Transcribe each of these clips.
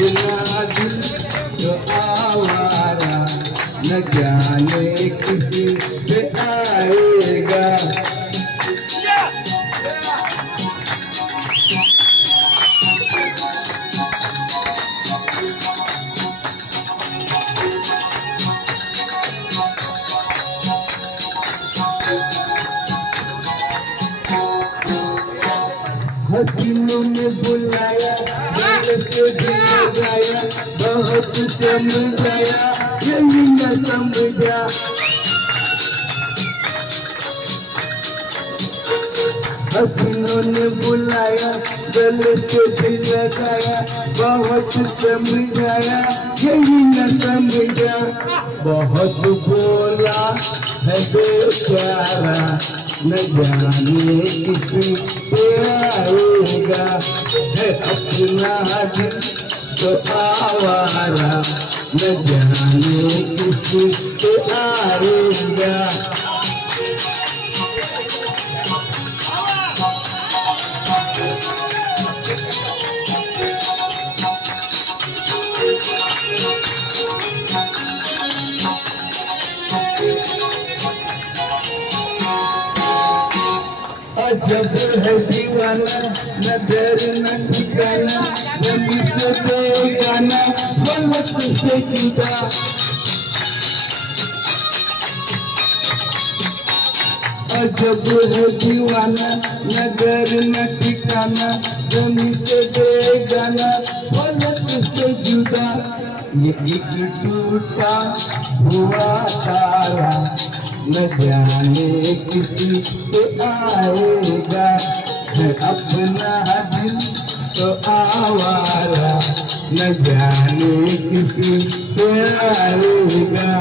अपना दिल जो आवारा न जाने किसी से आएगा। हसीनों ने बुलाया, दिल से दिल लगाया, बहुत समझाया, यही न समझा। हसीनों ने बुलाया, दिल से दिल लगाया, बहुत समझाया, यही न समझा। बहुत बोला है बेचारा, न जाने किसी से आएगा। है अपना दिल तो आवारा, न जाने किसी से आएगा। जब है दीवाना, न डर न ठिकाना, न मिसे बेगाना, गलत से जुदा। जब है दीवाना, न डर न ठिकाना, न मिसे बेगाना, गलत से जुदा। ये एक टूटा हुआ तारा, न जाने किसी से आएगा। है अपना दिल तो आवारा, न जाने किसी से आएगा।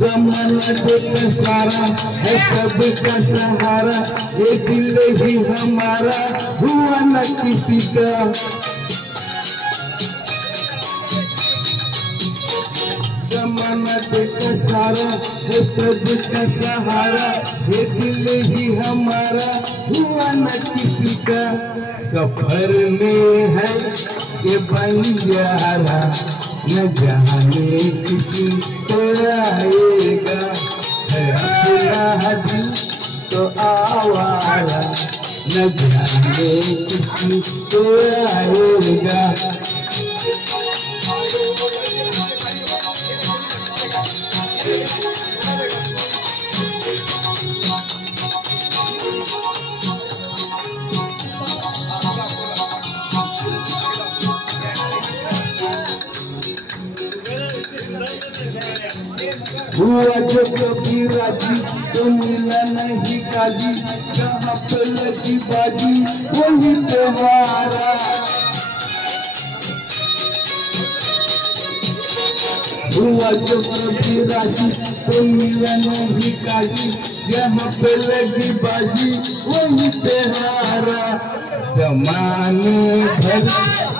जमाना देख सारा है सबका सहारा, ये दिल ही हमारा हुआ न किसी का। जमाना देख सारा है सबका सहारा, ये दिल ही हमारा हुआ न किसी का। सफर में है ये बंजारा, न जाने किसी से आएगा। है अपना दिल तो आवारा, न जाने किसी से आएगा। हुआ जो कभी राजी तो मिला नहीं काजी, जहाँ पे लगी बाजी वही तुम्हारा। हुआ जो कभी राजी तो मिला नहीं काजी, जहाँ पे लगी बाजी वही तुम्हारा। जमाने भर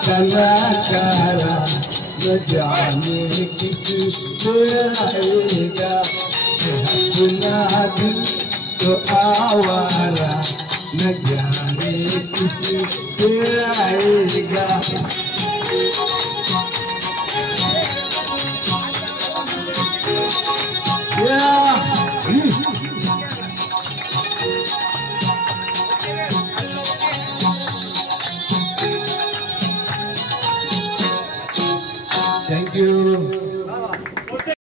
कलाकारा, न जाने किसी से आएगा। अपना दिल तो आवारा, न जाने किसी से आएगा। Thank you.